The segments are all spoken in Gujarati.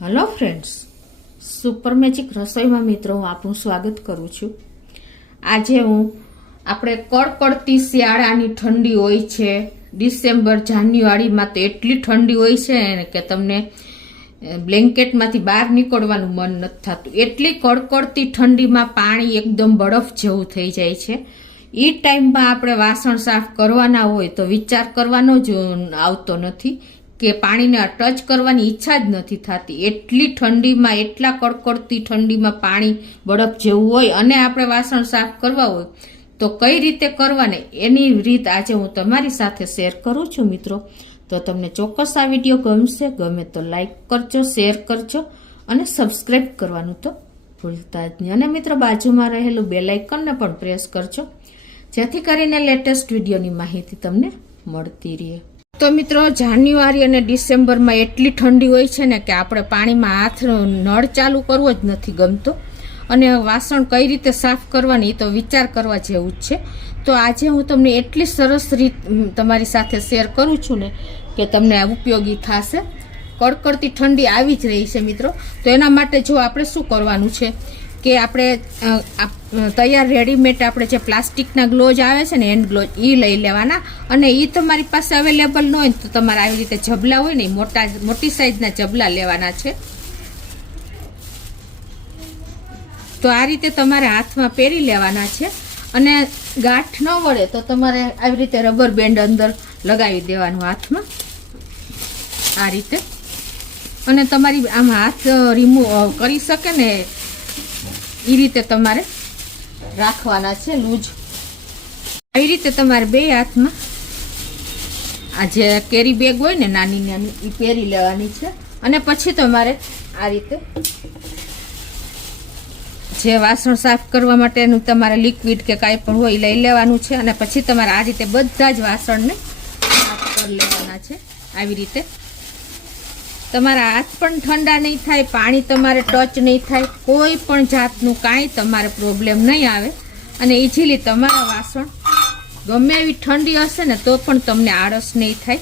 હેલો ફ્રેન્ડ્સ, સુપર મેજિક રસોઈમાં મિત્રો હું આપનું સ્વાગત કરું છું। આજે હું આપણે કડકડતી શિયાળાની ઠંડી હોય છે, ડિસેમ્બર જાન્યુઆરીમાં તો એટલી ઠંડી હોય છે ને કે તમને બ્લેન્કેટમાંથી બહાર નીકળવાનું મન નથી થતું। એટલી કડકડતી ઠંડીમાં પાણી એકદમ બરફ જેવું થઈ જાય છે। એ ટાઈમમાં આપણે વાસણ સાફ કરવાના હોય તો વિચાર કરવાનો જ આવતો નથી કે પાણીને ટચ કરવાની ઈચ્છા જ નથી થતી। એટલી ઠંડીમાં, એટલા કડકડતી ઠંડીમાં પાણી બરફ જેવું હોય અને આપણે વાસણ સાફ કરવા હોય તો કઈ રીતે કરવાને એની રીત આજે હું તમારી સાથે શેર કરું છું મિત્રો। તો તમને ચોક્કસ આ વિડીયો ગમશે, ગમે તો લાઈક કરજો, શેર કરજો અને સબસ્ક્રાઈબ કરવાનું તો ભૂલતા જ નહીં। અને મિત્રો બાજુમાં રહેલું બેલ આઇકનને પણ પ્રેસ કરજો જેથી કરીને લેટેસ્ટ વિડીયોની માહિતી તમને મળતી રહે। તો મિત્રો જાન્યુઆરી અને ડિસેમ્બરમાં એટલી ઠંડી હોય છે ને કે આપણે પાણીમાં હાથ નળ ચાલુ કરવો જ નથી ગમતો અને વાસણ કઈ રીતે સાફ કરવાની તો વિચાર કરવા જેવું જ છે। તો આજે હું તમને એટલી સરસ રીત તમારી સાથે શેર કરું છું ને કે તમને ઉપયોગી થશે। કડકડતી ઠંડી આવી જ રહી છે મિત્રો, તો એના માટે જો આપણે શું કરવાનું છે કે આપણે તૈયાર રેડીમેડ આપણે જે પ્લાસ્ટિકના ગ્લોવ્સ આવે છે ને, હેન્ડ ગ્લોવ્સ, એ લઈ લેવાના। અને એ તમારી પાસે અવેલેબલ ન હોય તો તમારે આવી રીતે જબલા હોય ને, મોટી સાઈઝના જબલા લેવાના છે। તો આ રીતે તમારે હાથમાં પહેરી લેવાના છે અને ગાંઠ ન વળે તો તમારે આવી રીતે રબર બેન્ડ અંદર લગાવી દેવાનું હાથમાં આ રીતે, અને તમારી આમ હાથ રિમૂવ કરી શકે ને એ રીતે તમારે રાખવાના છે લૂઝ। આવી રીતે તમારે બે હાથમાં આ જે કેરી બેગ હોય ને નાની નાની એ પહેરી લેવાની છે અને પછી તમારે આ રીતે જે વાસણ સાફ કરવા માટેનું તમારે લિક્વિડ કે કાંઈ પણ હોય લઈ લેવાનું છે અને પછી તમારે આ રીતે બધા જ વાસણને સાફ કરી લેવાના છે। આવી રીતે તમારા હાથ પણ ઠંડા નહીં થાય, પાણી તમારે ટચ નહીં થાય, કોઈ પણ જાતનું કાંઈ તમારે પ્રોબ્લેમ નહીં આવે અને ઇઝીલી તમારા વાસણ ગમે એવી ઠંડી હશે ને તો પણ તમને આળસ નહીં થાય।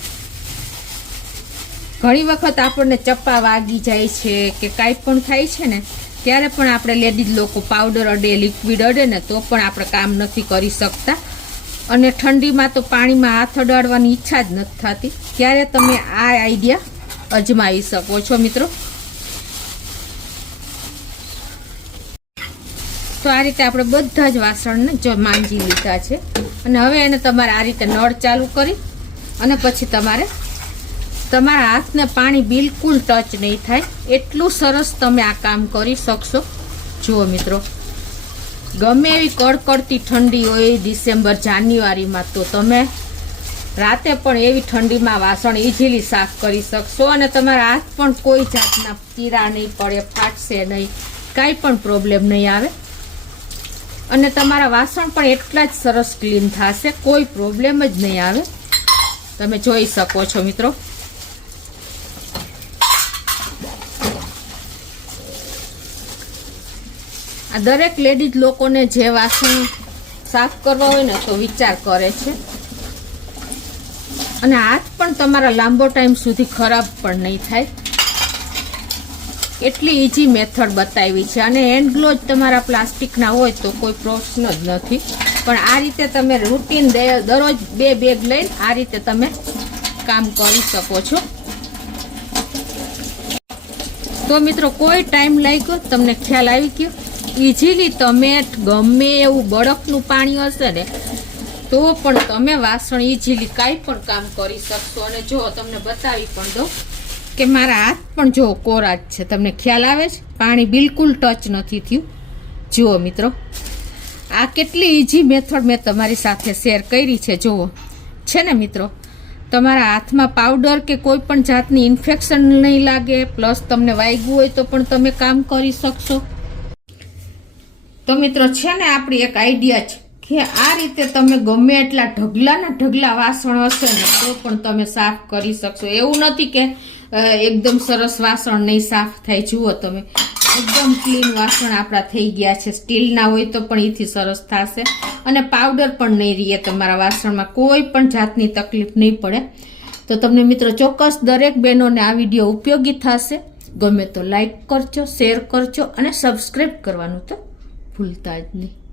ઘણી વખત આપણને ચપ્પા વાગી જાય છે કે કાંઈ પણ થાય છે ને ત્યારે પણ આપણે લેડીઝ લોકો પાવડર અડે, લિક્વિડ અડે ને તો પણ આપણે કામ નથી કરી શકતા અને ઠંડીમાં તો પાણીમાં હાથ અડાડવાની ઈચ્છા જ નથી થતી। ત્યારે તમે આ આઈડિયા અજમાવી શકો છો મિત્રો। તો આ રીતે આપણે બધા જ વાસણને જો માંજી લીધા છે અને હવે એને તમારે આ રીતે નળ ચાલુ કરી અને પછી તમારે તમારા હાથને પાણી બિલકુલ ટચ નહીં થાય એટલું સરસ તમે આ કામ કરી શકશો। જુઓ મિત્રો, ગમે એવી કડકડતી ઠંડી હોય ડિસેમ્બર જાન્યુઆરીમાં તો તમે રાતે પણ એવી ઠંડીમાં વાસણ ઇઝીલી સાફ કરી શકશો અને તમારા હાથ પણ કોઈ જાતના ચીરા નહીં પડે, ફાટશે નહીં, કાંઈ પણ પ્રોબ્લેમ નહીં આવે અને તમારા વાસણ પણ એટલા જ સરસ ક્લીન થશે, કોઈ પ્રોબ્લેમ જ નહીં આવે। તમે જોઈ શકો છો મિત્રો। આ દરેક લેડીઝ લોકોને જે વાસણ સાફ કરવા હોય ને તો વિચાર કરે છે અને હાથ પણ તમારા લાંબો ટાઈમ સુધી ખરાબ પણ નહીં થાય એટલી ઇઝી મેથડ બતાવી છે। અને હેન્ડ ગ્લોવ્સ તમારા પ્લાસ્ટિકના હોય તો કોઈ પ્રશ્ન જ નથી, પણ આ રીતે તમે રૂટીન દરરોજ બે બેગ લઈને આ રીતે તમે કામ કરી શકો છો। તો મિત્રો કોઈ ટાઈમ લાગ્યો, તમને ખ્યાલ આવી ગયો, ઇઝીલી તમે ગમે એવું બરફનું પાણી હશે ને તો પણ તમે વાસણ ઇઝીલી કાંઈ પણ કામ કરી શકશો। અને જો તમને બતાવી પણ દઉં કે મારા હાથ પણ જો કોરા જ છે, તમને ખ્યાલ આવે છે, પાણી બિલકુલ ટચ નથી થયું। જુઓ મિત્રો, આ કેટલી ઇઝી મેથડ મેં તમારી સાથે શેર કરી છે। જુઓ છે ને મિત્રો, તમારા હાથમાં પાવડર કે કોઈ પણ જાતની ઇન્ફેક્શન નહીં લાગે, પ્લસ તમને વાગ્યું હોય તો પણ તમે કામ કરી શકશો। તો મિત્રો છે ને આપણી એક આઈડિયા છે કે આ રીતે તમે ગમે એટલા ઢગલા વાસણ હશે ને તો પણ તમે સાફ કરી શકશો। એવું નથી કે એકદમ સરસ વાસણ નહીં સાફ થાય। જુઓ તમે, એકદમ ક્લીન વાસણ આપણા થઈ ગયા છે, સ્ટીલના હોય તો પણ એથી સરસ થશે અને પાવડર પણ નહીં રહે તમારા વાસણમાં, કોઈ પણ જાતની તકલીફ નહીં પડે। તો તમને મિત્રો ચોક્કસ દરેક બહેનોને આ વિડીયો ઉપયોગી થશે। ગમે તો લાઈક કરજો, શેર કરજો અને સબસ્ક્રાઈબ કરવાનું તો ભૂલતા જ નહીં.